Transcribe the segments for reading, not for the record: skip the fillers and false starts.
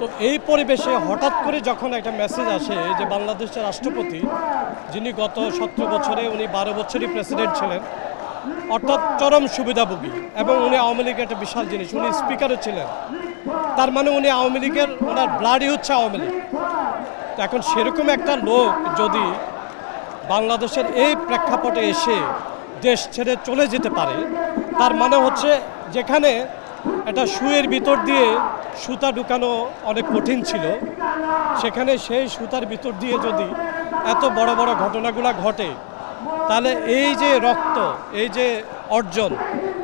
তো এই পরিবেশে হঠাৎ করে যখন একটা মেসেজ আসে যে বাংলাদেশের রাষ্ট্রপতি, যিনি গত 17 বছরে উনি 12 বছরই প্রেসিডেন্ট ছিলেন, অর্থাৎ চরম সুবিধাভোগী, এবং উনি আওয়ামী লীগের একটা বিশাল জিনিস, উনি স্পিকারও ছিলেন, তার মানে উনি আওয়ামী লীগের, ওনার ব্লাডই হচ্ছে আওয়ামী লীগ। তো এখন সেরকম একটা লোক যদি বাংলাদেশের এই প্রেক্ষাপটে এসে দেশ ছেড়ে চলে যেতে পারে, তার মানে হচ্ছে যেখানে একটা সুয়ের ভিতর দিয়ে সুতা ঢুকানো অনেক কঠিন ছিল, সেখানে সেই সুতার ভিতর দিয়ে যদি এত বড় বড় ঘটনাগুলো ঘটে, তাহলে এই যে রক্ত, এই যে অর্জন,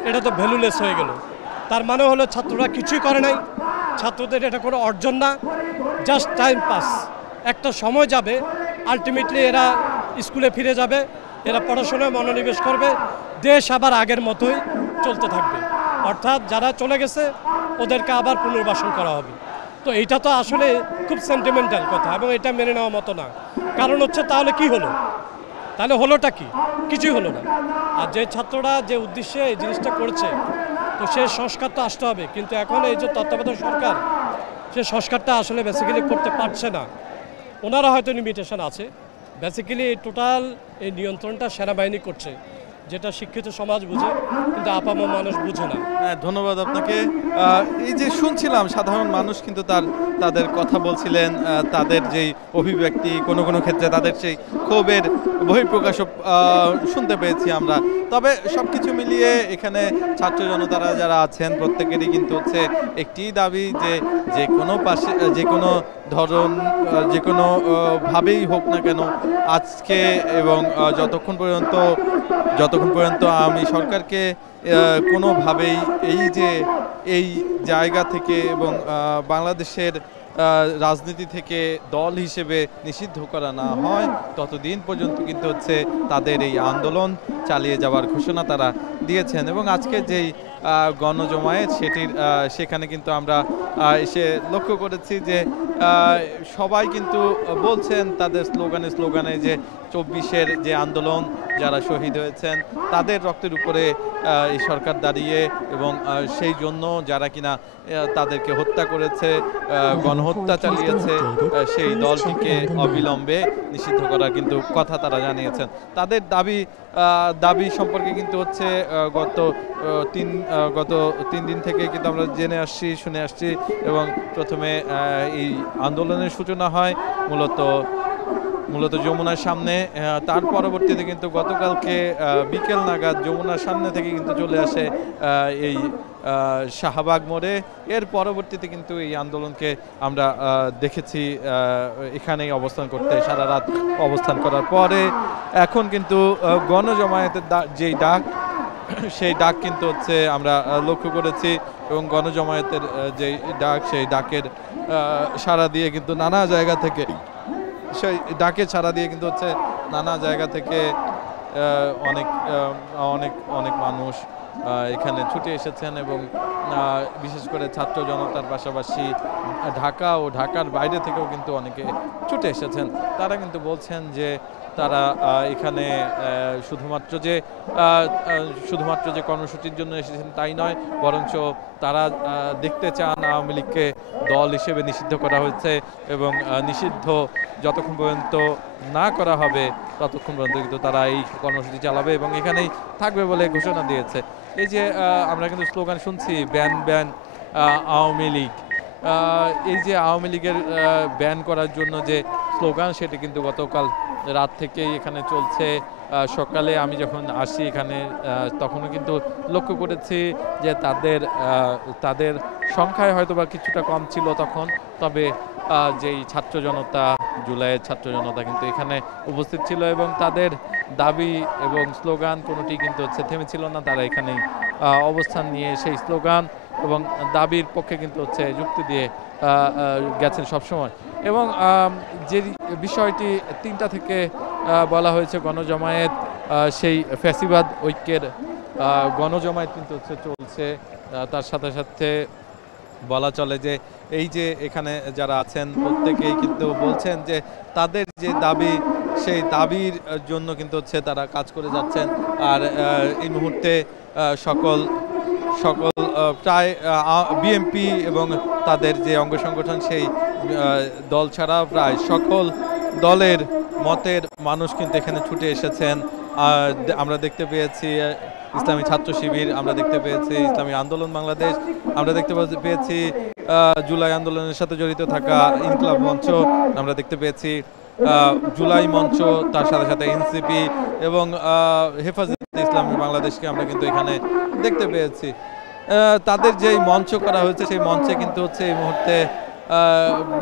এটা তো ভ্যালুলেস হয়ে গেল। তার মানে হলো ছাত্ররা কিছুই করে নাই, ছাত্রদের এটা কোনো অর্জন না, জাস্ট টাইম পাস। একটা সময় যাবে, আলটিমেটলি এরা স্কুলে ফিরে যাবে, এরা পড়াশোনায় মনোনিবেশ করবে, দেশ আবার আগের মতোই চলতে থাকবে। অর্থাৎ যারা চলে গেছে ওদেরকে আবার পুনর্বাসন করা হবে। তো এইটা তো আসলে খুব সেন্টিমেন্টাল কথা, এবং এটা মেনে নেওয়ার মতো না। কারণ হচ্ছে তাহলে কি হলো, তাহলে হলোটা কি? কিছুই হলো না। আর যে ছাত্ররা যে উদ্দেশ্যে এই জিনিসটা করছে, তো সে সংস্কার তো আসতে হবে, কিন্তু এখন এই যে তত্ত্বাবধায়ক সরকার, সে সংস্কারটা আসলে বেসিক্যালি করতে পারছে না। ওনারা হয়তো লিমিটেশন আছে, বেসিক্যালি এই টোটাল এই নিয়ন্ত্রণটা সেনাবাহিনী করছে, যেটা শিক্ষিত সমাজ বুঝে, কিন্তু আপামর মানুষ বুঝে না। হ্যাঁ, ধন্যবাদ আপনাকে। এই যে শুনছিলাম সাধারণ মানুষ কিন্তু তাদের কথা বলছিলেন, তাদের যেই অভিব্যক্তি, কোনো কোনো ক্ষেত্রে তাদের সেই ক্ষোভের বহিঃপ্রকাশও শুনতে পেয়েছি আমরা। তবে সব কিছু মিলিয়ে এখানে ছাত্র জনতারা যারা আছেন প্রত্যেকেরই কিন্তু হচ্ছে একটি দাবি যে যে কোনো পাশে, যে কোনো ধরন, যে কোনো ভাবেই হোক না কেন আজকে এবং যতক্ষণ পর্যন্ত আমি সরকারকে কোনোভাবেই এই জায়গা থেকে এবং বাংলাদেশের রাজনীতি থেকে দল হিসেবে নিষিদ্ধ করা না হয়, ততদিন পর্যন্ত কিন্তু হচ্ছে তাদের এই আন্দোলন চালিয়ে যাওয়ার ঘোষণা তারা দিয়েছেন। এবং আজকে যেই গণজমায়েত সেখানে কিন্তু আমরা এসে লক্ষ্য করেছি যে সবাই কিন্তু বলছেন তাদের স্লোগানে যে 24-এর যে আন্দোলন, যারা শহীদ হয়েছেন তাদের রক্তের উপরে এই সরকার দাঁড়িয়ে, এবং সেই জন্য যারা কিনা তাদেরকে হত্যা করেছে, গণহত্যা চালিয়েছে, সেই দলটিকে অবিলম্বে নিষিদ্ধ করার কিন্তু কথা তারা জানিয়েছেন। তাদের দাবি সম্পর্কে কিন্তু হচ্ছে গত 3 দিন থেকে কিন্তু আমরা শুনে আসছি, এবং প্রথমে এই আন্দোলনের সূচনা হয় মূলত যমুনার সামনে। তার পরবর্তীতে কিন্তু গতকালকে বিকেল নাগাদ যমুনার সামনে থেকে কিন্তু চলে আসে এই শাহবাগ মোড়ে। এর পরবর্তীতে কিন্তু এই আন্দোলনকে আমরা দেখেছি এখানেই অবস্থান করতে, সারা রাত অবস্থান করার পরে এখন কিন্তু গণজমায়েতের যেই ডাক, সেই ডাক কিন্তু হচ্ছে আমরা লক্ষ্য করেছি, এবং গণজমায়েতের যেই ডাক, সেই ডাকের সাড়া দিয়ে কিন্তু নানা জায়গা থেকে কিন্তু হচ্ছে নানা জায়গা থেকে অনেক মানুষ এখানে ছুটে এসেছেন, এবং বিশেষ করে ছাত্র জনতার পাশাপাশি ঢাকা ও ঢাকার বাইরে থেকেও কিন্তু অনেকে ছুটে এসেছেন। তারা কিন্তু বলছেন যে তারা এখানে শুধুমাত্র যে কর্মসূচির জন্য এসেছেন তাই নয়, বরঞ্চ তারা দেখতে চান আওয়ামী লীগকে দল হিসেবে নিষিদ্ধ করা হয়েছে, এবং নিষিদ্ধ যতক্ষণ পর্যন্ত না করা হবে ততক্ষণ পর্যন্ত কিন্তু তারা এই কর্মসূচি চালাবে এবং এখানেই থাকবে বলে ঘোষণা দিয়েছে। এই যে আমরা কিন্তু স্লোগান শুনছি, ব্যান আওয়ামী লীগ, এই যে আওয়ামী লীগের ব্যান করার জন্য যে স্লোগান, সেটি কিন্তু গতকাল রাত থেকেই এখানে চলছে। সকালে আমি যখন আসি এখানে তখনও কিন্তু লক্ষ্য করেছি যে তাদের সংখ্যায় হয়তো বা কিছুটা কম ছিল তখন, তবে যেই ছাত্র জনতা, জুলাইয়ের ছাত্র জনতা কিন্তু এখানে উপস্থিত ছিল, এবং তাদের দাবি এবং স্লোগান কোনোটি কিন্তু থেমেছিল না। তারা এখানেই অবস্থান নিয়ে সেই স্লোগান এবং দাবির পক্ষে কিন্তু যুক্তি দিয়ে গেছেন সবসময়। এবং যে বিষয়টি 3টা থেকে বলা হয়েছে গণজমায়েত, সেই ফ্যাসিবাদ ঐক্যের গণজমায়েত কিন্তু চলছে। তার সাথে সাথে বলা চলে যে এই যে এখানে যারা আছেন প্রত্যেকেই কিন্তু বলছেন যে তাদের যে দাবি, সেই দাবির জন্য কিন্তু তারা কাজ করে যাচ্ছেন। আর এই মুহূর্তে সকল প্রায় বিএনপি এবং তাদের যে অঙ্গ সংগঠন সেই দল ছাড়া প্রায় সকল দলের মতের মানুষ কিন্তু এখানে ছুটে এসেছেন। আমরা দেখতে পেয়েছি ইসলামী ছাত্র শিবির, আমরা দেখতে পেয়েছি ইসলামী আন্দোলন বাংলাদেশ, আমরা দেখতে পেয়েছি জুলাই আন্দোলনের সাথে জড়িত থাকা ইনকলাব মঞ্চ, আমরা দেখতে পেয়েছি জুলাই মঞ্চ, তার সাথে সাথে এনসিপি এবং হেফাজতে ইসলাম বাংলাদেশকে আমরা কিন্তু এখানে দেখতে পেয়েছি। তাদের যেই মঞ্চ করা হয়েছে সেই মঞ্চে কিন্তু হচ্ছে এই মুহূর্তে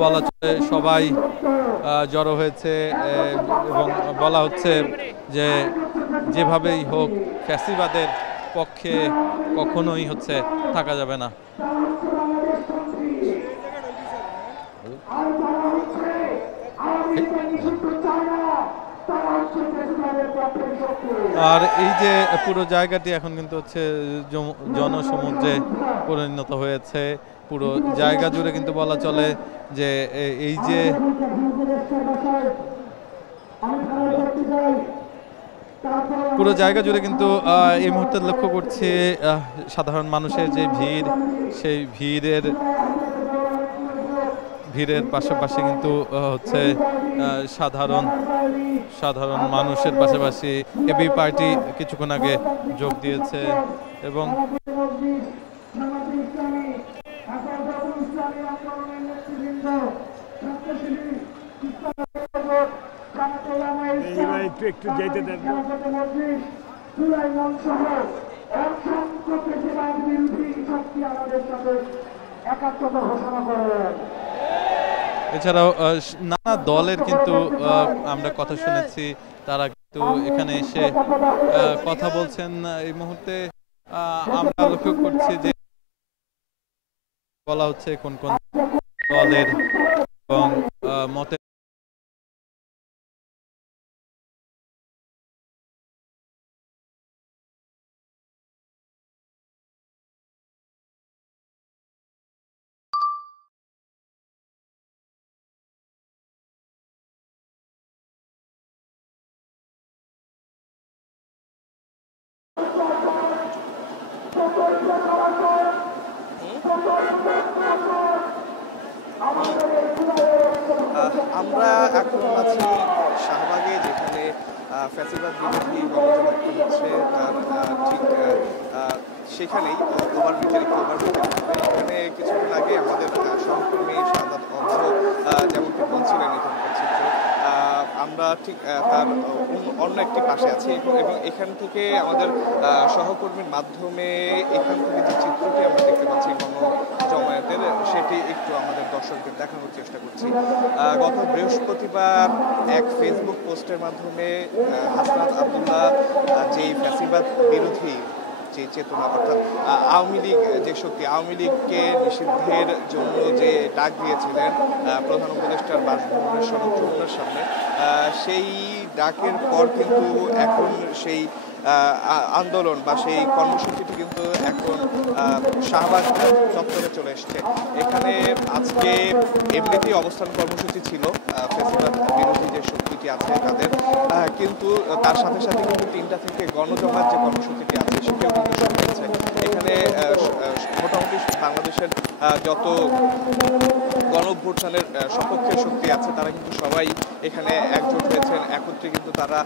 বলা চলে সবাই জড়ো হয়েছে এবং বলা হচ্ছে যে যেভাবেই হোক ফ্যাসিবাদের পক্ষে কখনোই হচ্ছে থাকা যাবে না। আর এই যে পুরো জায়গাটি এখন কিন্তু হচ্ছে জনসমুদ্রে পরিণত হয়েছে। পুরো জায়গা জুড়ে কিন্তু বলা চলে যে এই যে পুরো জায়গা জুড়ে কিন্তু এই মুহূর্তে লক্ষ্য করছি সাধারণ মানুষের যে ভিড়, সেই ভিড়ের পাশাপাশি কিন্তু হচ্ছে সাধারণ মানুষের পাশাপাশি এবি পার্টি কিছুক্ষণ আগে যোগ দিয়েছে এবং একটু যাইতে দেন। এছাড়াও নানা দলের কিন্তু আমরা কথা শুনেছি, তারা কিন্তু এখানে এসে কথা বলছেন। এই মুহূর্তে আমরা লক্ষ্য করছি যে বলা হচ্ছে কোন কোন দলের এবং মতের আমরা এখন আছি শাহবাগে, যেখানে ফ্যাসিবাদ বিরোধী গণজমায়েত হচ্ছে, তার ঠিক সেখানেই ওভারব্রিজের এখানে কিছুক্ষণ আগে আমাদের সহকর্মী শাহাদাত অংশ যেমনটি বলছিলেন এখানকার চিত্র, আমরা ঠিক তার অন্য একটি পাশে আছি এবং এখান থেকে আমাদের সহকর্মীর মাধ্যমে এখান থেকে যে চিত্রটি আমরা দেখতে পাচ্ছি গণজমায়েতের, সেটি একটু আমাদের দর্শকদের দেখানোর চেষ্টা করছি। গত বৃহস্পতিবার এক ফেসবুক পোস্টের মাধ্যমে হাসনাত আব্দুল্লাহ যেই ফ্যাসিবাদ বিরোধী যে চেতনা, অর্থাৎ আওয়ামী লীগ যে শক্তি, আওয়ামী লীগকে নিষিদ্ধের জন্য যে ডাক দিয়েছিলেন প্রধান উপদেষ্টার বাসভবনের সনদ যমুনার সামনে, সেই ডাকের পর কিন্তু এখন সেই আন্দোলন বা সেই কর্মসূচিটি কিন্তু এখন শাহবাগ চত্বরে চলে এসছে। এখানে আজকে এমনিতেই অবস্থান কর্মসূচি ছিল ফ্যাসিবাদ বিরোধী যে শক্তিটি আছে তাদের, কিন্তু তার সাথে সাথে কিন্তু 3টা থেকে গণজমায়েত যে কর্মসূচিটি আছে সেটিও কিন্তু শুরু হয়েছে। এখানে মোটামুটি বাংলাদেশের যত গণঅভ্যুত্থানের সপক্ষে শক্তি আছে তারা কিন্তু সবাই এখানে একজোট হয়েছেন। একত্রে কিন্তু তারা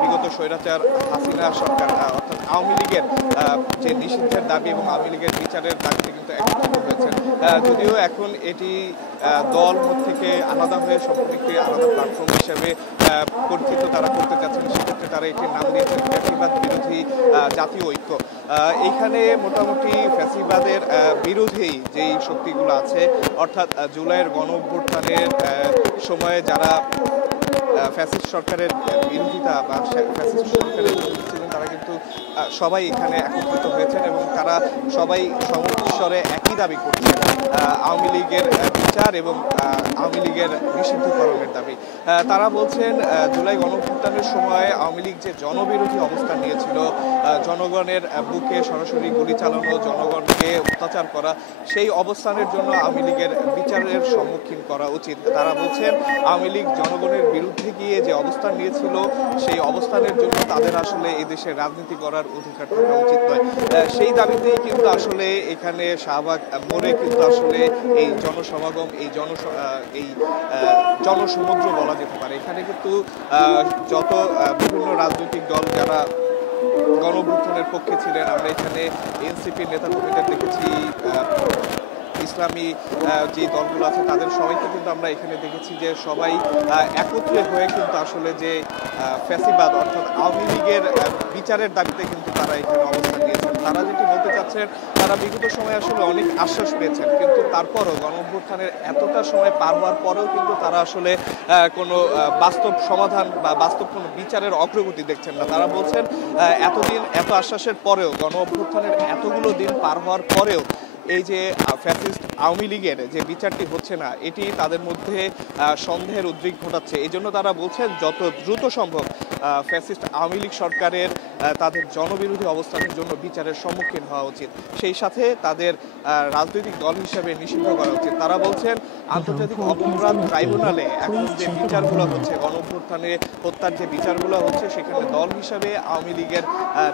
বিগত স্বৈরাচার হাসিনা সরকার অর্থাৎ আওয়ামী লীগের যে নিষিদ্ধের দাবি এবং আওয়ামী লীগের বিচারের দাবিতে কিন্তু একত্রিত হয়েছেন। যদিও এখন এটি দল থেকে আলাদা হয়ে সম্পূর্ণ একটি আলাদা প্ল্যাটফর্ম হিসেবে পরিচিত তারা করতে চাচ্ছেন, সেক্ষেত্রে তারা এটির নাম দিয়েছেন ফ্যাসিবাদ বিরোধী জাতীয় ঐক্য। এইখানে মোটামুটি ফ্যাসিবাদের বিরোধী যেই শক্তিগুলো আছে, অর্থাৎ জুলাইয়ের গণঅভ্যুত্থানের সময়ে যারা ফ্যাসিস্ট সরকারের বিরোধিতা বা ফ্যাসিস্ট সরকারের বিরোধী ছিলেন, তারা কিন্তু সবাই এখানে একত্রিত হয়েছেন এবং তারা সবাই সমস্বরে একই দাবি করছেন আওয়ামী লীগের বিচার এবং আওয়ামী লীগের নিষিদ্ধকরণের দাবি। তারা বলছেন জুলাই গণঅভ্যুত্থানের সময় আওয়ামী লীগ যে জনবিরোধী অবস্থান নিয়েছিল, জনগণের বুকে সরাসরি গুলি চালানো, জনগণকে অত্যাচার করা, সেই অবস্থানের জন্য আওয়ামী লীগের বিচারের সম্মুখীন করা উচিত। তারা বলছেন আওয়ামী লীগ জনগণের বিরুদ্ধে গিয়ে যে অবস্থান নিয়েছিল সেই অবস্থানের জন্য তাদের আসলে এই দেশে রাজনীতি করার অধিকার থাকা উচিত নয়। সেই দাবিতেই কিন্তু আসলে এখানে শাহবাগ মোড়ে কিন্তু আসলে এই জনসমাগম, এই জনসমুদ্র বলা যেতে পারে। এখানে কিন্তু যত বিভিন্ন রাজনৈতিক দল যারা গণঅভ্যুত্থানের পক্ষে ছিলেন, আমরা এখানে এনসিপির নেতাকর্মীদের দেখেছি, ইসলামী যে দলগুলো আছে তাদের সবাইকে কিন্তু আমরা এখানে দেখেছি যে সবাই একত্রে হয়ে কিন্তু আসলে যে ফ্যাসিবাদ অর্থাৎ আওয়ামী লীগের বিচারের দাবিতে কিন্তু তারা এখানে অবস্থান নিয়েছেন। তারা যেটি বলতে চাচ্ছেন, তারা বিগত সময়ে আসলে অনেক আশ্বাস পেয়েছেন, কিন্তু তারপরও গণঅভ্যুত্থানের এতটা সময় পার হওয়ার পরেও কিন্তু তারা আসলে কোনো বাস্তব সমাধান বা বাস্তব কোনো বিচারের অগ্রগতি দেখছেন না। তারা বলছেন এতদিন এত আশ্বাসের পরেও, গণঅভ্যুত্থানের এতগুলো দিন পার হওয়ার পরেও এই যে ফ্যাসিস্ট আওয়ামী লীগের যে বিচারটি হচ্ছে না, এটি তাদের মধ্যে সন্দেহের উদ্রেক ঘটাচ্ছে। এই জন্য তারা বলছেন যত দ্রুত সম্ভব ফ্যাসিস্ট আওয়ামী লীগ সরকারের তাদের জনবিরোধী অবস্থানের জন্য বিচারের সম্মুখীন হওয়া উচিত, সেই সাথে তাদের রাজনৈতিক দল হিসেবে নিষিদ্ধ করা উচিত। তারা বলছেন আন্তর্জাতিক অপরাধ ট্রাইব্যুনালে এখন যে বিচারগুলো হচ্ছে, গণঅভ্যুত্থানে হত্যার যে বিচারগুলো হচ্ছে, সেখানে দল হিসাবে আওয়ামী লীগের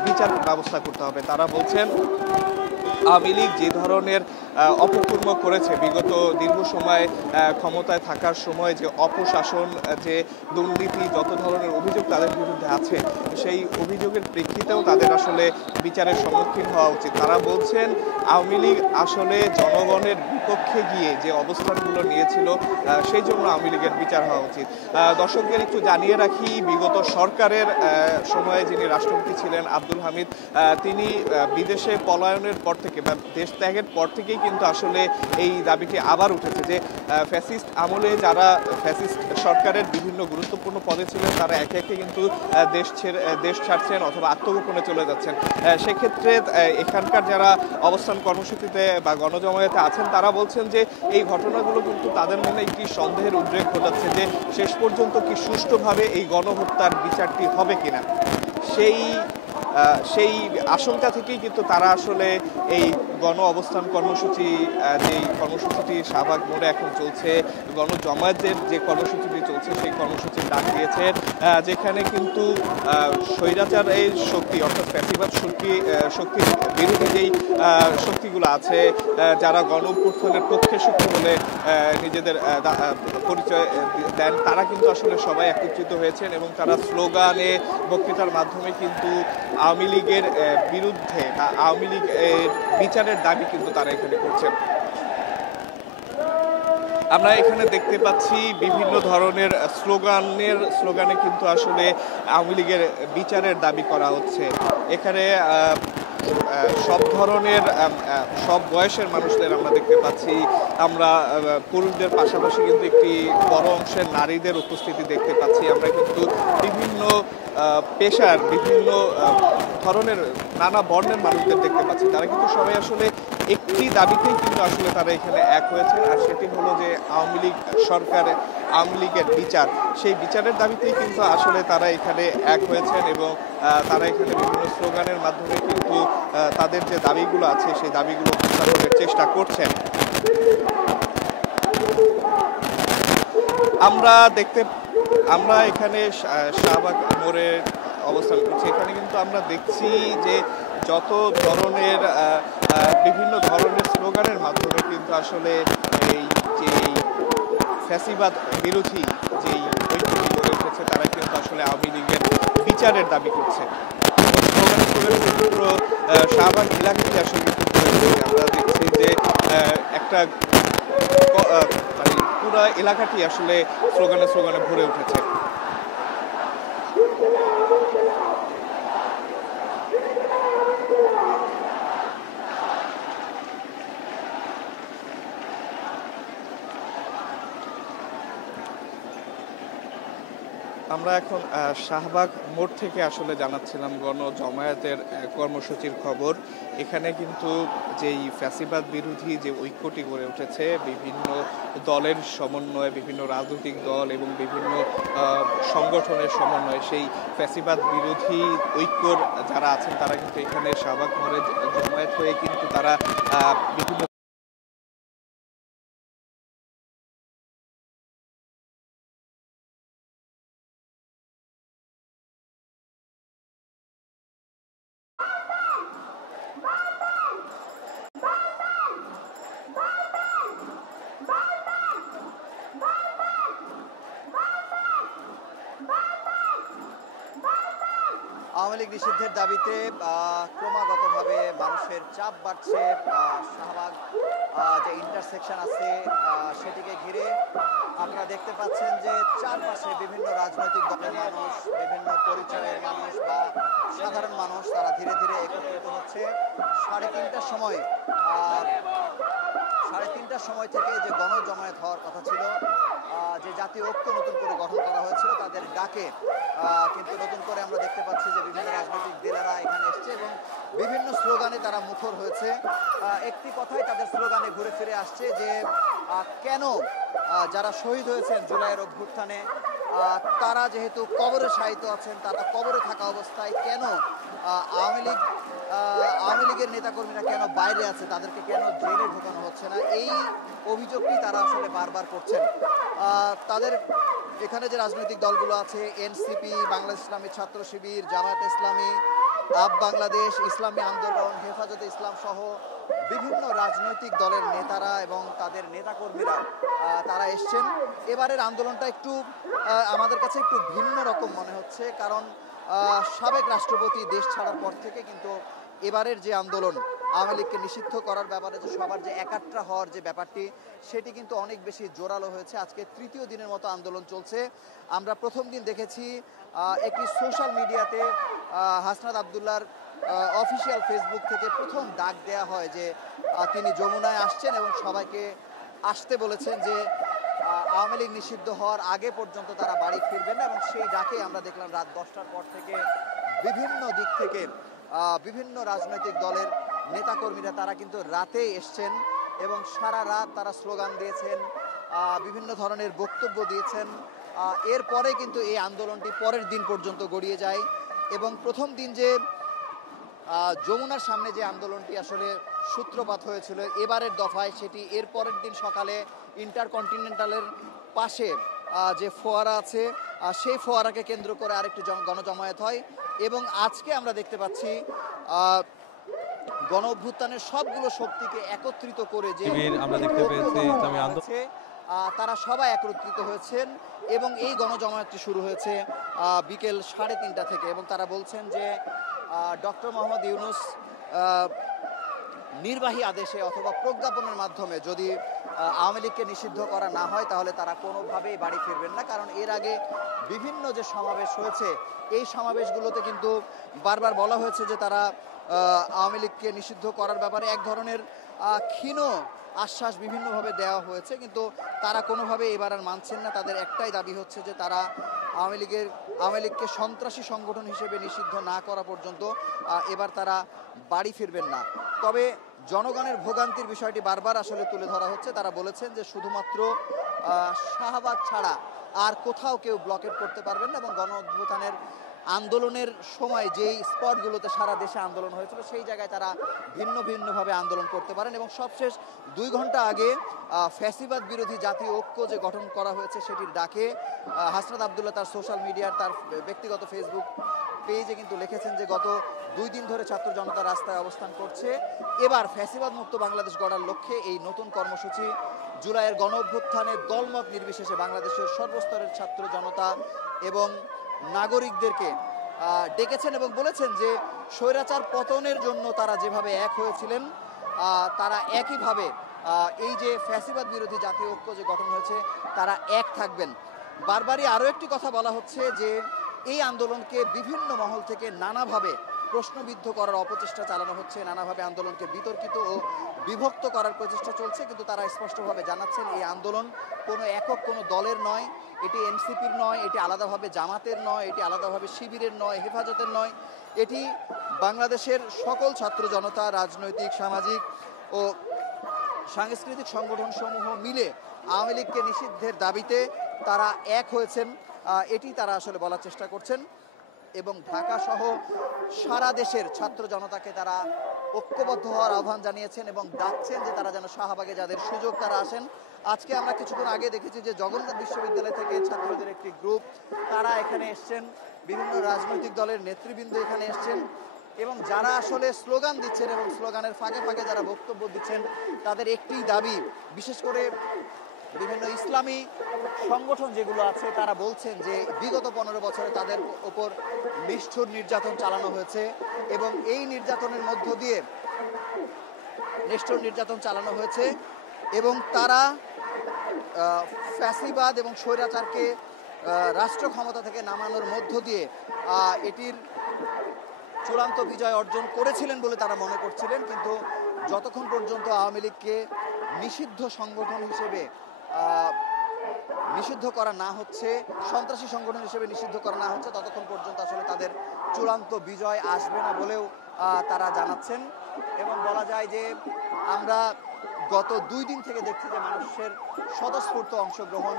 বিচার ব্যবস্থা করতে হবে। তারা বলছেন আওয়ামী লীগ যে ধরনের অপকর্ম করেছে বিগত দীর্ঘ সময় ক্ষমতায় থাকার সময়, যে অপশাসন, যে দুর্নীতি, যত ধরনের অভিযোগ তাদের বিরুদ্ধে আছে, সেই অভিযোগের প্রেক্ষিতেও তাদের আসলে বিচারের সম্মুখীন হওয়া উচিত। তারা বলছেন আওয়ামী লীগ আসলে জনগণের বিপক্ষে গিয়ে যে অবস্থানগুলো নিয়েছিল, সেই জন্য আওয়ামী লীগের বিচার হওয়া উচিত। দর্শকদের একটু জানিয়ে রাখি, বিগত সরকারের সময়ে যিনি রাষ্ট্রপতি ছিলেন আব্দুল হামিদ, তিনি বিদেশে পলায়নের পর থেকে বা দেশ ত্যাগের পর থেকেই কিন্তু আসলে এই দাবিটি আবার উঠেছে যে ফ্যাসিস্ট আমলে যারা ফ্যাসিস্ট সরকারের বিভিন্ন গুরুত্বপূর্ণ পদে ছিলেন, তারা একে একে কিন্তু দেশ ছাড়ছেন অথবা আত্মগোপনে চলে যাচ্ছেন। সেক্ষেত্রে এখানকার যারা অবস্থান কর্মসূচিতে বা গণজমায়েতে আছেন, তারা বলছেন যে এই ঘটনাগুলো কিন্তু তাদের মনে একটি সন্দেহের উদ্রেক ঘটাচ্ছে যে শেষ পর্যন্ত কি সুষ্ঠুভাবে এই গণহত্যার বিচারটি হবে কিনা। সেই আশঙ্কা থেকেই কিন্তু তারা আসলে এই গণ অবস্থান কর্মসূচি, যেই কর্মসূচিটি শাহবাগ মোড়ে এখন চলছে, গণজমায়েতের যে কর্মসূচিটি চলছে, সেই কর্মসূচির ডাক দিয়েছে, যেখানে কিন্তু স্বৈরাচারের শক্তি অর্থাৎ ফ্যাসিবাদ শক্তির বিরোধী যেই শক্তিগুলো আছে, যারা গণ অভ্যুত্থানের পক্ষে শক্তি বলে নিজেদের পরিচয় দেন, তারা কিন্তু আসলে সবাই একত্রিত হয়েছেন এবং তারা স্লোগানে, বক্তৃতার মাধ্যমে কিন্তু আওয়ামী লীগের বিরুদ্ধে বা আওয়ামী লীগের বিচারের দাবি কিন্তু তারা এখানে করছেন। আমরা এখানে দেখতে পাচ্ছি বিভিন্ন ধরনের স্লোগানে কিন্তু আসলে আওয়ামী লীগের বিচারের দাবি করা হচ্ছে। এখানে সব ধরনের সব বয়সের মানুষদের আমরা দেখতে পাচ্ছি। আমরা পুরুষদের পাশাপাশি কিন্তু একটি বড় অংশের নারীদের উপস্থিতি দেখতে পাচ্ছি। আমরা কিন্তু বিভিন্ন পেশার, বিভিন্ন ধরনের নানা বর্ণের মানুষদের দেখতে পাচ্ছি। তারা কিন্তু সবাই আসলে একটি দাবিতেই কিন্তু আসলে তারা এখানে এক হয়েছেন, আর সেটি হলো যে আওয়ামী লীগ সরকারের, আওয়ামী লীগের বিচার। সেই বিচারের দাবিতেই কিন্তু আসলে তারা এখানে এক হয়েছেন এবং তারা এখানে বিভিন্ন স্লোগানের মাধ্যমে কিন্তু তাদের যে দাবিগুলো আছে সেই দাবিগুলো প্রস্তাবের চেষ্টা করছেন। আমরা এখানে শাহবাগ মোড়ে অবস্থান করছি। এখানে কিন্তু আমরা দেখছি যে যত ধরনের বিভিন্ন ধরনের স্লোগানের মাধ্যমে কিন্তু আসলে এই যে ফ্যাসিবাদ বিরোধী যেই ঐক্যটি গড়ে উঠেছে, তারা কিন্তু আসলে আওয়ামী লীগের বিচারের দাবি করছে। পুরো শাহবাগ এলাকাটি আসলে আমরা দেখছি যে একটা মানে পুরো এলাকাটি আসলে স্লোগানে ভরে উঠেছে। আমরা এখন শাহবাগ মোড় থেকে আসলে জানাচ্ছিলাম গণজমায়েতের কর্মসূচির খবর। এখানে কিন্তু যেই ফ্যাসিবাদ বিরোধী যে ঐক্যটি গড়ে উঠেছে বিভিন্ন দলের সমন্বয়ে, বিভিন্ন রাজনৈতিক দল এবং বিভিন্ন সংগঠনের সমন্বয়ে, সেই ফ্যাসিবাদ বিরোধী ঐক্যর যারা আছেন তারা কিন্তু এখানে শাহবাগ মোড়ে জমায়েত হয়ে কিন্তু তারা বিভিন্ন আওয়ামী লীগ নিষিদ্ধের দাবিতে ক্রমাগতভাবে মানুষের চাপ বাড়ছে। শাহবাগ যে ইন্টারসেকশন আছে সেটিকে ঘিরে আপনারা দেখতে পাচ্ছেন যে চারপাশে বিভিন্ন রাজনৈতিক দলের মানুষ, বিভিন্ন পরিচয়ের মানুষ বা সাধারণ মানুষ তারা ধীরে ধীরে একত্রিত হচ্ছে। 3:30টার সময় থেকে যে গণজমায়েত হওয়ার কথা ছিল, যে জাতীয় ঐক্য নতুন করে গঠন করা হয়েছিল তাদের ডাকে কিন্তু নতুন করে আমরা দেখতে পাচ্ছি যে বিভিন্ন রাজনৈতিক দলেরা এখানে এসছে এবং বিভিন্ন স্লোগানে তারা মুখর হয়েছে। একটি কথাই তাদের স্লোগানে ঘুরে ফিরে আসছে যে কেন যারা শহীদ হয়েছেন জুলাইয়ের অভ্যুত্থানে তারা যেহেতু কবরে শায়িত আছেন, তারা কবরে থাকা অবস্থায় কেন আওয়ামী লীগের নেতাকর্মীরা কেন বাইরে আছে, তাদেরকে কেন জেলে ঢোকানো হচ্ছে না, এই অভিযোগটি তারা আসলে বারবার করছেন। তাদের এখানে যে রাজনৈতিক দলগুলো আছে, এনসিপি, বাংলাদেশ ইসলামী ছাত্র শিবির, জামায়াত ইসলামী, আপ বাংলাদেশ, ইসলামী আন্দোলন, হেফাজতে ইসলাম সহ বিভিন্ন রাজনৈতিক দলের নেতারা এবং তাদের নেতাকর্মীরা তারা এসছেন। এবারের আন্দোলনটা একটু আমাদের কাছে একটু ভিন্ন রকম মনে হচ্ছে, কারণ সাবেক রাষ্ট্রপতি দেশ ছাড়ার পর থেকে কিন্তু এবারের যে আন্দোলন আওয়ামী লীগকে নিষিদ্ধ করার ব্যাপারে যে সবার যে একাট্টা হওয়ার যে ব্যাপারটি সেটি কিন্তু অনেক বেশি জোরালো হয়েছে। আজকে তৃতীয় দিনের মতো আন্দোলন চলছে। আমরা প্রথম দিন দেখেছি একটি সোশ্যাল মিডিয়াতে হাসনাত আবদুল্লাহর অফিসিয়াল ফেসবুক থেকে প্রথম ডাক দেয়া হয় যে তিনি যমুনায় আসছেন এবং সবাইকে আসতে বলেছেন, যে আওয়ামী লীগ নিষিদ্ধ হওয়ার আগে পর্যন্ত তারা বাড়ি ফিরবেন না। এবং সেই ডাকে আমরা দেখলাম রাত 10টার পর থেকে বিভিন্ন দিক থেকে বিভিন্ন রাজনৈতিক দলের নেতাকর্মীরা তারা কিন্তু রাতে এসছেন এবং সারা রাত তারা স্লোগান দিয়েছেন, বিভিন্ন ধরনের বক্তব্য দিয়েছেন। এরপরে কিন্তু এই আন্দোলনটি পরের দিন পর্যন্ত গড়িয়ে যায় এবং প্রথম দিন যে যমুনার সামনে যে আন্দোলনটি আসলে সূত্রপাত হয়েছিল এবারের দফায়, সেটি এর পরের দিন সকালে ইন্টারকন্টিনেন্টালের পাশে যে ফোয়ারা আছে সেই ফোয়ারাকে কেন্দ্র করে আরেকটি গণজমায়েত হয়। এবং আজকে আমরা দেখতে পাচ্ছি গণ অভ্যুত্থানের সবগুলো শক্তিকে একত্রিত করে যে আমরা দেখতে পেয়েছি ইসলামী আন্দোলন তারা সবাই একত্রিত হয়েছেন এবং এই গণজমায়েতটি শুরু হয়েছে বিকেল 3:30 থেকে। এবং তারা বলছেন যে ডক্টর মোহাম্মদ ইউনূস নির্বাহী আদেশে অথবা প্রজ্ঞাপনের মাধ্যমে যদি আওয়ামী লীগকে নিষিদ্ধ করা না হয় তাহলে তারা কোনোভাবেই বাড়ি ফিরবেন না। কারণ এর আগে বিভিন্ন যে সমাবেশ হয়েছে এই সমাবেশগুলোতে কিন্তু বারবার বলা হয়েছে যে তারা আওয়ামী লীগকে নিষিদ্ধ করার ব্যাপারে এক ধরনের ক্ষীণ আশ্বাস বিভিন্নভাবে দেওয়া হয়েছে, কিন্তু তারা কোনোভাবে এবার আর মানছেন না। তাদের একটাই দাবি হচ্ছে যে তারা আওয়ামী লীগকে সন্ত্রাসী সংগঠন হিসেবে নিষিদ্ধ না করা পর্যন্ত এবার তারা বাড়ি ফিরবেন না। তবে জনগণের ভোগান্তির বিষয়টি বারবার আসলে তুলে ধরা হচ্ছে। তারা বলেছেন যে শুধুমাত্র শাহবাগ ছাড়া আর কোথাও কেউ ব্লকেট করতে পারবেন না এবং গণ অভ্যুত্থানের আন্দোলনের সময় যেই স্পটগুলোতে সারা দেশে আন্দোলন হয়েছিল সেই জায়গায় তারা ভিন্নভাবে আন্দোলন করতে পারেন। এবং সবশেষ 2 ঘন্টা আগে ফ্যাসিবাদ বিরোধী জাতীয় ঐক্য যে গঠন করা হয়েছে সেটির ডাকে হাসনাত আবদুল্লাহ তার সোশ্যাল মিডিয়ার তার ব্যক্তিগত ফেসবুক পেজে কিন্তু লিখেছেন যে গত 2 দিন ধরে ছাত্র জনতা রাস্তায় অবস্থান করছে। এবার ফ্যাসিবাদ মুক্ত বাংলাদেশ গড়ার লক্ষ্যে এই নতুন কর্মসূচি জুলাইয়ের গণ অভ্যুত্থানে দলমত নির্বিশেষে বাংলাদেশের সর্বস্তরের ছাত্র জনতা এবং নাগরিকদেরকে ডেকেছেন এবং বলেছেন যে স্বৈরাচার পতনের জন্য তারা যেভাবে এক হয়েছিলেন তারা একইভাবে এই যে ফ্যাসিবাদ বিরোধী জাতীয় ঐক্য যে গঠন হয়েছে তারা এক থাকবেন। বারবারই আরও একটি কথা বলা হচ্ছে যে এই আন্দোলনকে বিভিন্ন মহল থেকে নানাভাবে প্রশ্নবিদ্ধ করার অপচেষ্টা চালানো হচ্ছে, নানাভাবে আন্দোলনকে বিতর্কিত ও বিভক্ত করার প্রচেষ্টা চলছে। কিন্তু তারা স্পষ্টভাবে জানাচ্ছেন এই আন্দোলন কোনো একক কোনো দলের নয়, এটি এনসিপির নয়, এটি আলাদাভাবে জামাতের নয়, এটি আলাদাভাবে শিবিরের নয়, হেফাজতের নয়, এটি বাংলাদেশের সকল ছাত্র জনতা, রাজনৈতিক, সামাজিক ও সাংস্কৃতিক সংগঠনসমূহ মিলে আওয়ামী লীগকে নিষিদ্ধের দাবিতে তারা এক হয়েছেন, এটি তারা আসলে বলার চেষ্টা করছেন। এবং ঢাকা সহ সারা দেশের ছাত্র জনতাকে তারা ঐক্যবদ্ধ হওয়ার আহ্বান জানিয়েছেন এবং ডাকছেন যে তারা যেন শাহবাগে যাদের সুযোগ তারা আসেন। আজকে আমরা কিছুক্ষণ আগে দেখেছি যে জগন্নাথ বিশ্ববিদ্যালয় থেকে ছাত্রদের একটি গ্রুপ তারা এখানে এসছেন, বিভিন্ন রাজনৈতিক দলের নেতৃবৃন্দ এখানে এসছেন এবং যারা আসলে স্লোগান দিচ্ছেন এবং স্লোগানের ফাঁকে ফাঁকে যারা বক্তব্য দিচ্ছেন তাদের একটি দাবি, বিশেষ করে বিভিন্ন ইসলামী সংগঠন যেগুলো আছে তারা বলছেন যে বিগত 15 বছরে তাদের ওপর নিষ্ঠুর নির্যাতন চালানো হয়েছে এবং এই নির্যাতনের মধ্য দিয়ে নিষ্ঠুর নির্যাতন চালানো হয়েছে এবং তারা ফ্যাসিবাদ এবং স্বৈরাচারকে রাষ্ট্র ক্ষমতা থেকে নামানোর মধ্য দিয়ে এটির চূড়ান্ত বিজয় অর্জন করেছিলেন বলে তারা মনে করছিলেন। কিন্তু যতক্ষণ পর্যন্ত আওয়ামী লীগকে নিষিদ্ধ সংগঠন হিসেবে নিষিদ্ধ করা না হচ্ছে, সন্ত্রাসী সংগঠন হিসেবে নিষিদ্ধ করা না হচ্ছে, ততক্ষণ পর্যন্ত আসলে তাদের চূড়ান্ত বিজয় আসবে না বলেও তারা জানাচ্ছেন। এবং বলা যায় যে আমরা গত 2 দিন থেকে দেখছি যে মানুষের স্বতঃস্ফূর্ত অংশগ্রহণ,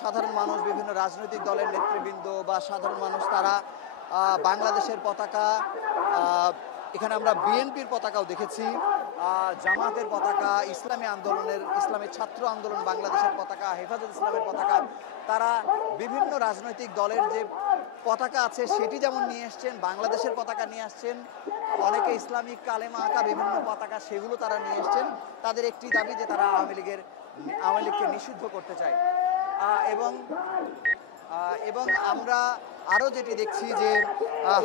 সাধারণ মানুষ, বিভিন্ন রাজনৈতিক দলের নেতৃবৃন্দ বা সাধারণ মানুষ তারা বাংলাদেশের পতাকা, এখানে আমরা বিএনপির পতাকাও দেখেছি, জামাতের পতাকা, ইসলামী ছাত্র আন্দোলন বাংলাদেশের পতাকা, হেফাজত ইসলামের পতাকা, তারা বিভিন্ন রাজনৈতিক দলের যে পতাকা আছে সেটি যেমন নিয়ে এসছেন, বাংলাদেশের পতাকা নিয়ে আসছেন, অনেকে ইসলামিক কালেমা আঁকা বিভিন্ন পতাকা সেগুলো তারা নিয়ে এসছেন। তাদের একটি দাবি যে তারা আওয়ামী লীগকে নিষিদ্ধ করতে চায়। এবং আমরা আরও যেটি দেখছি যে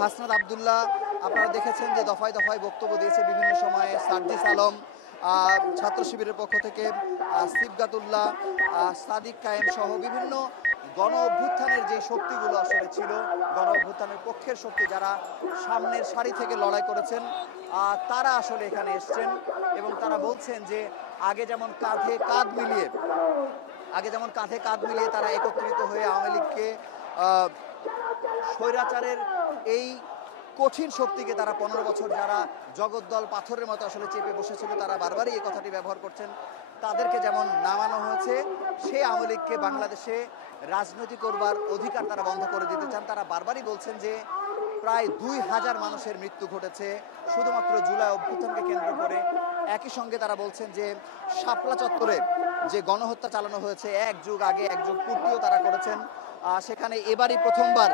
হাসনাত আবদুল্লাহ, আপনারা দেখেছেন যে দফায় দফায় বক্তব্য দিয়েছে বিভিন্ন সময়ে, সার্জিস আলম, ছাত্র শিবিরের পক্ষ থেকে সিবগাতুল্লাহ, সাদিক কায়েম সহ বিভিন্ন গণ অভ্যুত্থানের যে শক্তিগুলো আসলে ছিল, গণ অভ্যুত্থানের পক্ষের শক্তি যারা সামনের সারি থেকে লড়াই করেছেন, তারা আসলে এখানে এসছেন এবং তারা বলছেন যে আগে যেমন কাঁধে কাঁধ মিলিয়ে তারা একত্রিত হয়ে আওয়ামী লীগকে, স্বৈরাচারের এই কঠিন শক্তিকে তারা 15 বছর যারা জগদ্দল পাথরের মতো আসলে চেপে বসেছিল, তারা বারবারই এই কথাটি ব্যবহার করছেন, তাদেরকে যেমন নামানো হয়েছে, সেই আওয়ামী লীগকে বাংলাদেশে রাজনীতি করবার অধিকার তারা বন্ধ করে দিতে চান। তারা বারবারই বলছেন যে প্রায় 2000 মানুষের মৃত্যু ঘটেছে শুধুমাত্র জুলাই অভ্যুত্থানকে কেন্দ্র করে। একই সঙ্গে তারা বলছেন যে শাপলা চত্বরে যে গণহত্যা চালানো হয়েছে, 1 যুগ আগে 1 যুগ পূর্তিও তারা করেছেন। সেখানে এবারই প্রথমবার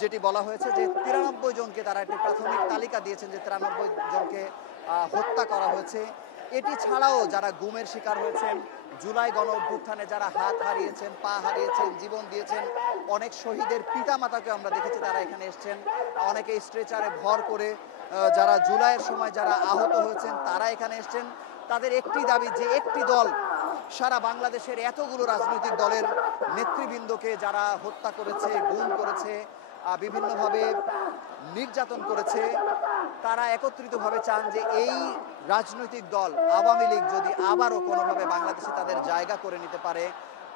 যেটি বলা হয়েছে যে 93 জনকে তারা একটি প্রাথমিক তালিকা দিয়েছেন যে 93 জনকে হত্যা করা হয়েছে। এটি ছাড়াও যারা গুমের শিকার হয়েছেন, জুলাই গণ অভ্যুত্থানে যারা হাত হারিয়েছেন, পা হারিয়েছেন, জীবন দিয়েছেন, অনেক শহীদের পিতামাতাকে আমরা দেখেছি তারা এখানে এসছেন, অনেকে স্ট্রেচারে ভর করে যারা জুলাইয়ের সময় যারা আহত হয়েছেন তারা এখানে এসছেন। তাদের একটি দাবি যে একটি দল সারা বাংলাদেশের এতগুলো রাজনৈতিক দলের নেতৃবৃন্দকে যারা হত্যা করেছে, গুম করেছে, বিভিন্নভাবে নির্যাতন করেছে, তারা একত্রিতভাবে চান যে এই রাজনৈতিক দল আওয়ামী লীগ যদি আবারও কোনোভাবে বাংলাদেশে তাদের জায়গা করে নিতে পারে,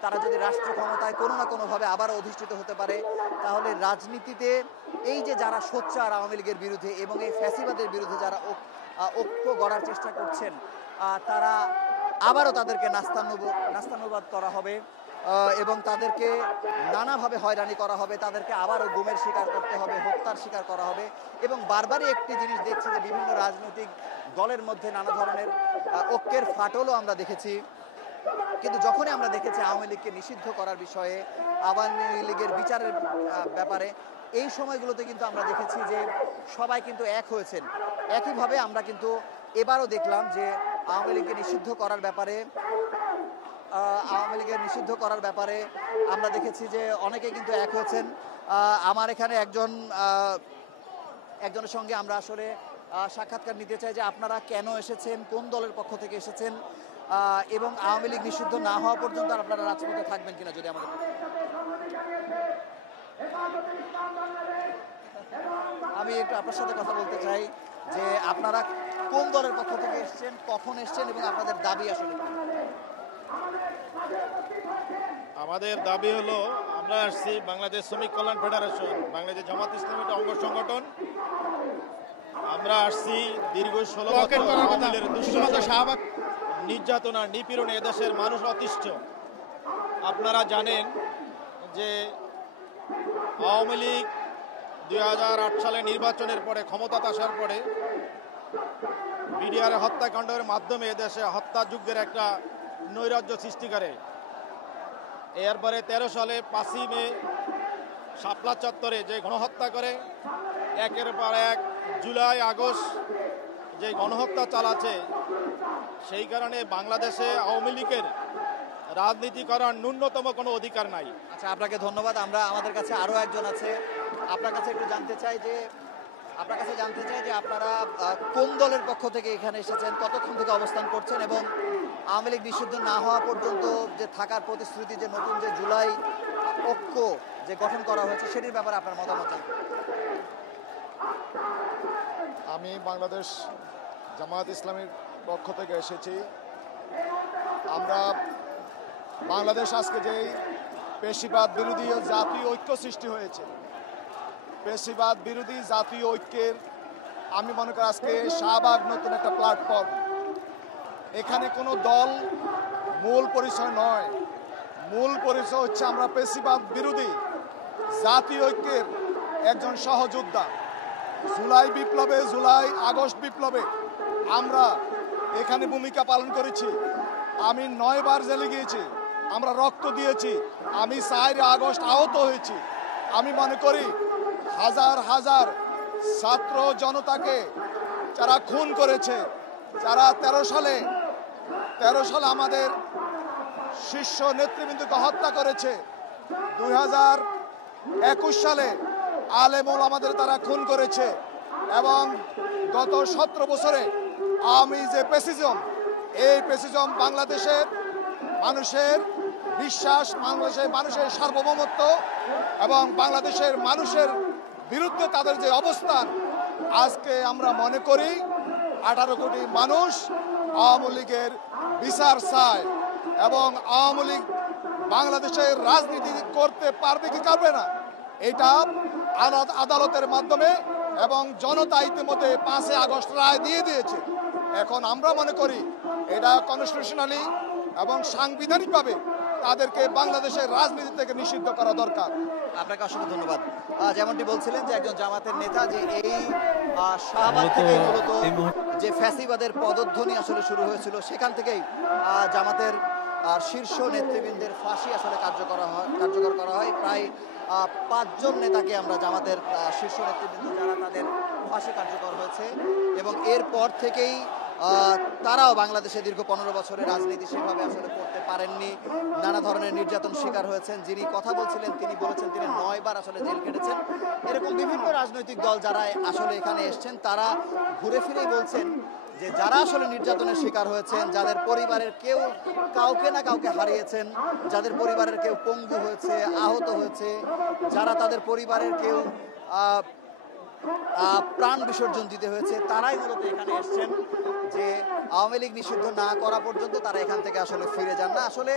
তারা যদি রাষ্ট্র ক্ষমতায় কোনো না কোনোভাবে আবারও অধিষ্ঠিত হতে পারে, তাহলে রাজনীতিতে এই যে যারা সোচ্চার আওয়ামী লীগের বিরুদ্ধে এবং এই ফ্যাসিবাদের বিরুদ্ধে যারা ঐক্য গড়ার চেষ্টা করছেন, তারা আবারও তাদেরকে নাস্তানুবাদ করা হবে এবং তাদেরকে নানাভাবে হয়রানি করা হবে, তাদেরকে আবারও গুমের শিকার করতে হবে, হত্যার শিকার করা হবে। এবং বারবারই একটি জিনিস দেখছি যে বিভিন্ন রাজনৈতিক দলের মধ্যে নানা ধরনের ঐক্যের ফাটলও আমরা দেখেছি। কিন্তু যখনই আমরা দেখেছি আওয়ামী লীগকে নিষিদ্ধ করার বিষয়ে, আওয়ামী লীগের বিচারের ব্যাপারে, এই সময়গুলোতে কিন্তু আমরা দেখেছি যে সবাই কিন্তু এক হয়েছেন। একইভাবে আমরা কিন্তু এবারও দেখলাম যে আওয়ামী লীগকে নিষিদ্ধ করার ব্যাপারে আমরা দেখেছি যে অনেকে কিন্তু এক হয়েছেন। আমার এখানে একজনের সঙ্গে আমরা আসলে সাক্ষাৎকার নিতে চাই যে আপনারা কেন এসেছেন, কোন দলের পক্ষ থেকে এসেছেন এবং আওয়ামী লীগ নিষিদ্ধ না হওয়া পর্যন্ত আপনারা রাজপথে থাকবেন কিনা যদি আমাদের আমি একটু আপনার সাথে কথা বলতে চাই যে আপনারা কোন দলের পক্ষ থেকে এসেছেন, কখন এসেছেন এবং আপনাদের দাবি আসলে কি? আমাদের দাবি হলো আমরা আসছি বাংলাদেশ শ্রমিক কল্যাণ ফেডারেশন, বাংলাদেশ জামাত ইসলামী একটা অঙ্গ সংগঠন। আমরা আসছি দীর্ঘ 16 বছর আমাদের দুঃশাসন, শাহবাগ নির্যাতনা, নিপীড়নে এদেশের মানুষ অতিষ্ঠ। আপনারা জানেন যে আওয়ামী লীগ 2008 সালে নির্বাচনের পরে ক্ষমতাতে আসার পরে বিডিআর হত্যাকাণ্ডের মাধ্যমে এদেশে হত্যাযজ্ঞের একটা নৈরাজ্য সৃষ্টি করে। এরপরে 13 সালে 5ই মে শাপলা চত্বরে যে গণহত্যা করে, একের পর এক জুলাই আগস্ট যে গণহত্যা চালাচ্ছে, সেই কারণে বাংলাদেশে আওয়ামী লীগের রাজনীতি করার ন্যূনতম কোনো অধিকার নাই। আচ্ছা, আপনাকে ধন্যবাদ। আমাদের কাছে আরো একজন আছে, আপনার কাছে একটু জানতে চাই যে আপনারা কোন দলের পক্ষ থেকে এখানে এসেছেন, কতক্ষণ থেকে অবস্থান করছেন এবং আওয়ামী লীগ নিষিদ্ধ না হওয়া পর্যন্ত যে থাকার প্রতিশ্রুতি, যে নতুন যে জুলাই ঐক্য যে গঠন করা হয়েছে সেটির ব্যাপারে আপনার মতামত জানতে। আমি বাংলাদেশ জামায়াত ইসলামীর পক্ষ থেকে এসেছি। আমরা বাংলাদেশ আজকে যেই পেশিবাদ বিরোধী জাতীয় ঐক্য সৃষ্টি হয়েছে, পেশিবাদ বিরোধী জাতীয় ঐক্যের আমি মনে করি আজকে শাহবাগ নতুন একটা প্ল্যাটফর্ম। এখানে কোনো দল মূল পরিচয় নয়, মূল পরিচয় হচ্ছে আমরা পেশিবাদ বিরোধী জাতীয় ঐক্যের একজন সহযোদ্ধা। জুলাই বিপ্লবে, জুলাই আগস্ট বিপ্লবে আমরা এখানে ভূমিকা পালন করেছি। আমি 9 বার জেলে গিয়েছি, আমরা রক্ত দিয়েছি, আমি 4 আগস্ট আহত হয়েছি। আমি মনে করি হাজার হাজার ছাত্র জনতাকে যারা খুন করেছে, যারা 13 সালে আমাদের শীর্ষ নেতৃবৃন্দকে হত্যা করেছে, 2021 সালে আলেমুল আমাদের তারা খুন করেছে, এবং গত 17 বছরে আওয়ামী যে প্যাসিজম, এই প্যাসিজম বাংলাদেশের মানুষের বিশ্বাস, বাংলাদেশের মানুষের সার্বভৌমত্ব এবং বাংলাদেশের মানুষের বিরুদ্ধে তাদের যে অবস্থান, আজকে আমরা মনে করি 18 কোটি মানুষ আওয়ামী লীগের বিচার চায় এবং আওয়ামী লীগ বাংলাদেশের রাজনীতি করতে পারবে কি পারবে না এটা আদালতের মাধ্যমে এবং জনতা ইতিমধ্যে 5 আগস্ট রায় দিয়ে দিয়েছে। এখন আমরা মনে করি এটা কনস্টিটিউশনালি এবং সাংবিধানিকভাবে তাদেরকে বাংলাদেশের রাজনীতি থেকে নিষিদ্ধ করা দরকার। আপনাকে অসংখ্য ধন্যবাদ। যেমনটি বলছিলেন যে একজন জামাতের নেতা যে এই শাহবাগ থেকে মূলত যে ফ্যাসিবাদের পদধ্বনি আসলে শুরু হয়েছিল, সেখান থেকেই জামাতের শীর্ষ নেতৃবৃন্দের ফাঁসি আসলে কার্যকর করা হয়। প্রায় 5 জন নেতাকে আমরা জামাতের শীর্ষ নেতৃবৃন্দ যারা তাদের ফাঁসি কার্যকর হয়েছে এবং এরপর থেকেই তারাও বাংলাদেশে দীর্ঘ 15 বছরের রাজনীতি সেভাবে আসলে করতে পারেননি, নানা ধরনের নির্যাতন শিকার হয়েছেন। যিনি কথা বলছিলেন তিনি বলেছেন তিনি 9 বার আসলে জেল কেটেছেন। এরকম বিভিন্ন রাজনৈতিক দল যারা আসলে এখানে এসছেন তারা ঘুরে ফিরেই বলছেন যে যারা আসলে নির্যাতনের শিকার হয়েছেন, যাদের পরিবারের কেউ কাউকে না কাউকে হারিয়েছেন, যাদের পরিবারের কেউ পঙ্গু হয়েছে, আহত হয়েছে, যারা তাদের পরিবারের কেউ প্রাণ বিসর্জন দিতে হয়েছে, তারাই মূলত এখানে এসছেন যে আওয়ামী লীগ নিষিদ্ধ না করা পর্যন্ত তারা এখান থেকে আসলে ফিরে যান না। আসলে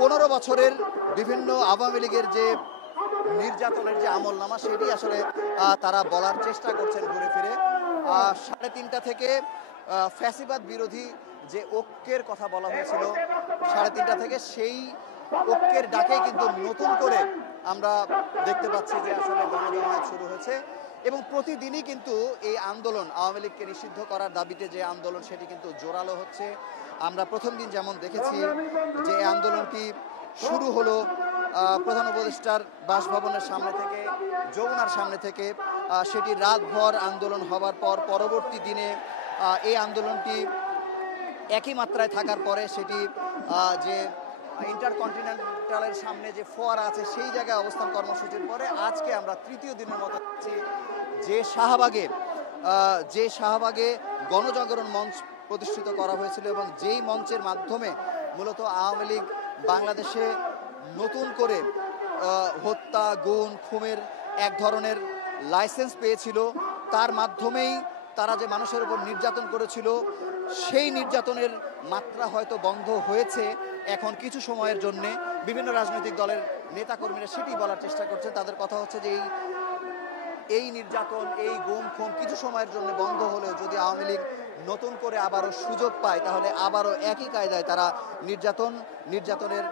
15 বছরের বিভিন্ন আওয়ামী লীগের যে নির্যাতনের যে আমলনামা সেটি আসলে তারা বলার চেষ্টা করছেন ঘুরে ফিরে। 3:30 থেকে ফ্যাসিবাদ বিরোধী যে ঐক্যের কথা বলা হয়েছিল, 3:30 থেকে সেই ঐক্যের ডাকেই কিন্তু নতুন করে আমরা দেখতে পাচ্ছি যে আসলে গণজমায়েত শুরু হয়েছে এবং প্রতিদিনই কিন্তু এই আন্দোলন, আওয়ামী লীগকে নিষিদ্ধ করার দাবিতে যে আন্দোলন সেটি কিন্তু জোরালো হচ্ছে। আমরা প্রথম দিন যেমন দেখেছি যে এই আন্দোলনটি শুরু হলো প্রধান উপদেষ্টার বাসভবনের সামনে থেকে, যমুনার সামনে থেকে, সেটি রাতভর আন্দোলন হবার পর পরবর্তী দিনে এই আন্দোলনটি একই মাত্রায় থাকার পরে সেটি যে ইন্টারকন্টিনেন্টালের সামনে যে ফোয়ারা আছে সেই জায়গায় অবস্থান কর্মসূচির পরে আজকে আমরা তৃতীয় দিনের মতো আছি যে শাহবাগে গণজাগরণ মঞ্চ প্রতিষ্ঠিত করা হয়েছিল এবং যেই মঞ্চের মাধ্যমে মূলত আওয়ামী লীগ বাংলাদেশে নতুন করে হত্যা, গুম, খুনের এক ধরনের লাইসেন্স পেয়েছিল তার মাধ্যমেই তারা যে মানুষের উপর নির্যাতন করেছিল সেই নির্যাতনের মাত্রা হয়তো বন্ধ হয়েছে এখন কিছু সময়ের জন্যে। বিভিন্ন রাজনৈতিক দলের নেতাকর্মীরা সেটি বলার চেষ্টা করছে। তাদের কথা হচ্ছে যে এই নির্যাতন, এই গুম খুন কিছু সময়ের জন্য বন্ধ হলেও যদি আওয়ামী লীগ নতুন করে আবারও সুযোগ পায় তাহলে আবারও একই কায়দায় তারা নির্যাতনের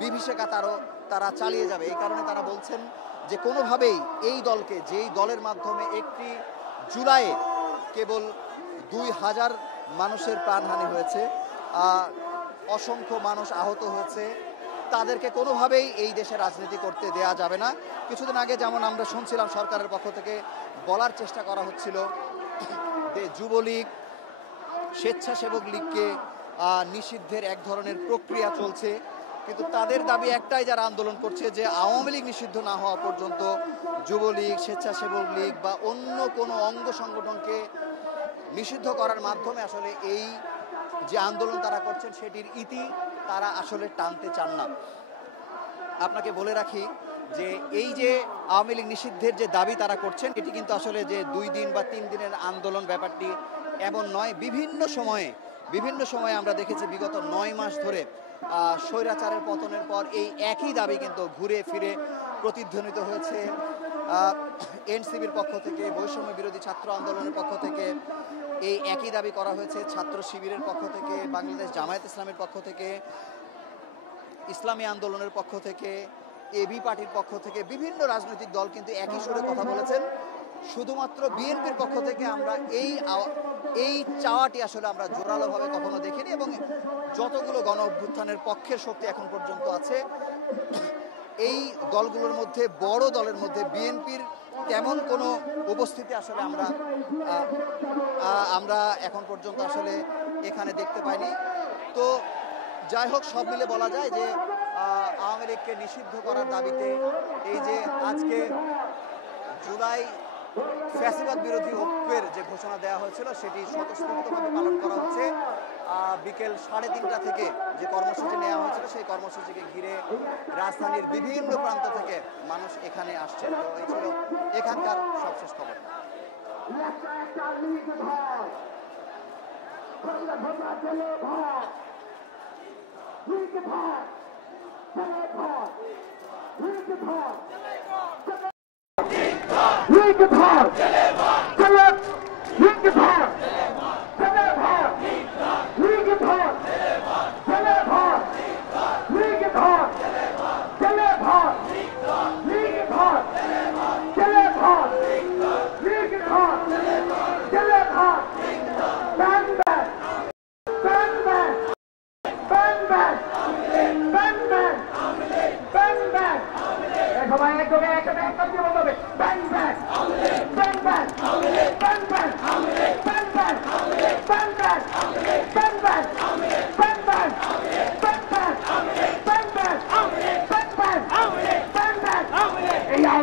বিভীষিকা তারা চালিয়ে যাবে। এই কারণে তারা বলছেন যে কোনোভাবেই এই দলকে, যেই দলের মাধ্যমে 1 জুলাইয়ে কেবল 2000 মানুষের প্রাণহানি হয়েছে, অসংখ্য মানুষ আহত হয়েছে, তাদেরকে কোনোভাবেই এই দেশে রাজনীতি করতে দেয়া যাবে না। কিছুদিন আগে যেমন আমরা শুনছিলাম সরকারের পক্ষ থেকে বলার চেষ্টা করা হচ্ছিল যে যুবলীগ, স্বেচ্ছাসেবক লীগকে নিষিদ্ধের এক ধরনের প্রক্রিয়া চলছে, কিন্তু তাদের দাবি একটাই, যারা আন্দোলন করছে, যে আওয়ামী লীগ নিষিদ্ধ না হওয়া পর্যন্ত যুবলীগ, স্বেচ্ছাসেবক লীগ বা অন্য কোনো অঙ্গ সংগঠনকে নিষিদ্ধ করার মাধ্যমে আসলে এই যে আন্দোলন তারা করছেন সেটির ইতি তারা আসলে টানতে চান না। আপনাকে বলে রাখি যে এই যে আওয়ামী লীগ নিষিদ্ধের যে দাবি তারা করছেন এটি কিন্তু আসলে যে 2 দিন বা 3 দিনের আন্দোলন, ব্যাপারটি এমন নয়। বিভিন্ন সময়ে আমরা দেখেছি বিগত 9 মাস ধরে স্বৈরাচারের পতনের পর এই একই দাবি কিন্তু ঘুরে ফিরে প্রতিধ্বনিত হয়েছে এনসিপির পক্ষ থেকে, বৈষম্য বিরোধী ছাত্র আন্দোলনের পক্ষ থেকে এই একই দাবি করা হয়েছে, ছাত্র শিবিরের পক্ষ থেকে, বাংলাদেশ জামায়াত ইসলামের পক্ষ থেকে, ইসলামী আন্দোলনের পক্ষ থেকে, এবি পার্টির পক্ষ থেকে বিভিন্ন রাজনৈতিক দল কিন্তু একই সুরে কথা বলেছেন। শুধুমাত্র বিএনপির পক্ষ থেকে আমরা এই চাওয়াটি আসলে আমরা জোরালোভাবে কখনো দেখিনি, এবং যতগুলো গণ অভ্যুত্থানের পক্ষের শক্তি এখন পর্যন্ত আছে এই দলগুলোর মধ্যে, বড় দলের মধ্যে বিএনপির তেমন কোনো উপস্থিতি আসলে আমরা এখন পর্যন্ত আসলে এখানে দেখতে পাইনি। তো যাই হোক, সব মিলে বলা যায় যে আওয়ামী লীগকে নিষিদ্ধ করার দাবিতে এই যে আজকে জুলাই ফ্যাসিবাদ বিরোধী ঐক্যের যে ঘোষণা দেওয়া হয়েছিল সেটি স্বতঃস্ফূর্তভাবে পালন করা হচ্ছে। বিকেল 3:30 থেকে যে কর্মসূচি নেওয়া হয়েছিল সেই কর্মসূচিকে ঘিরে রাজধানীর বিভিন্ন প্রান্ত থেকে মানুষ এখানে আসছেন। তো এই ছিল এখানকার সবশেষ খবর। সবাই একদম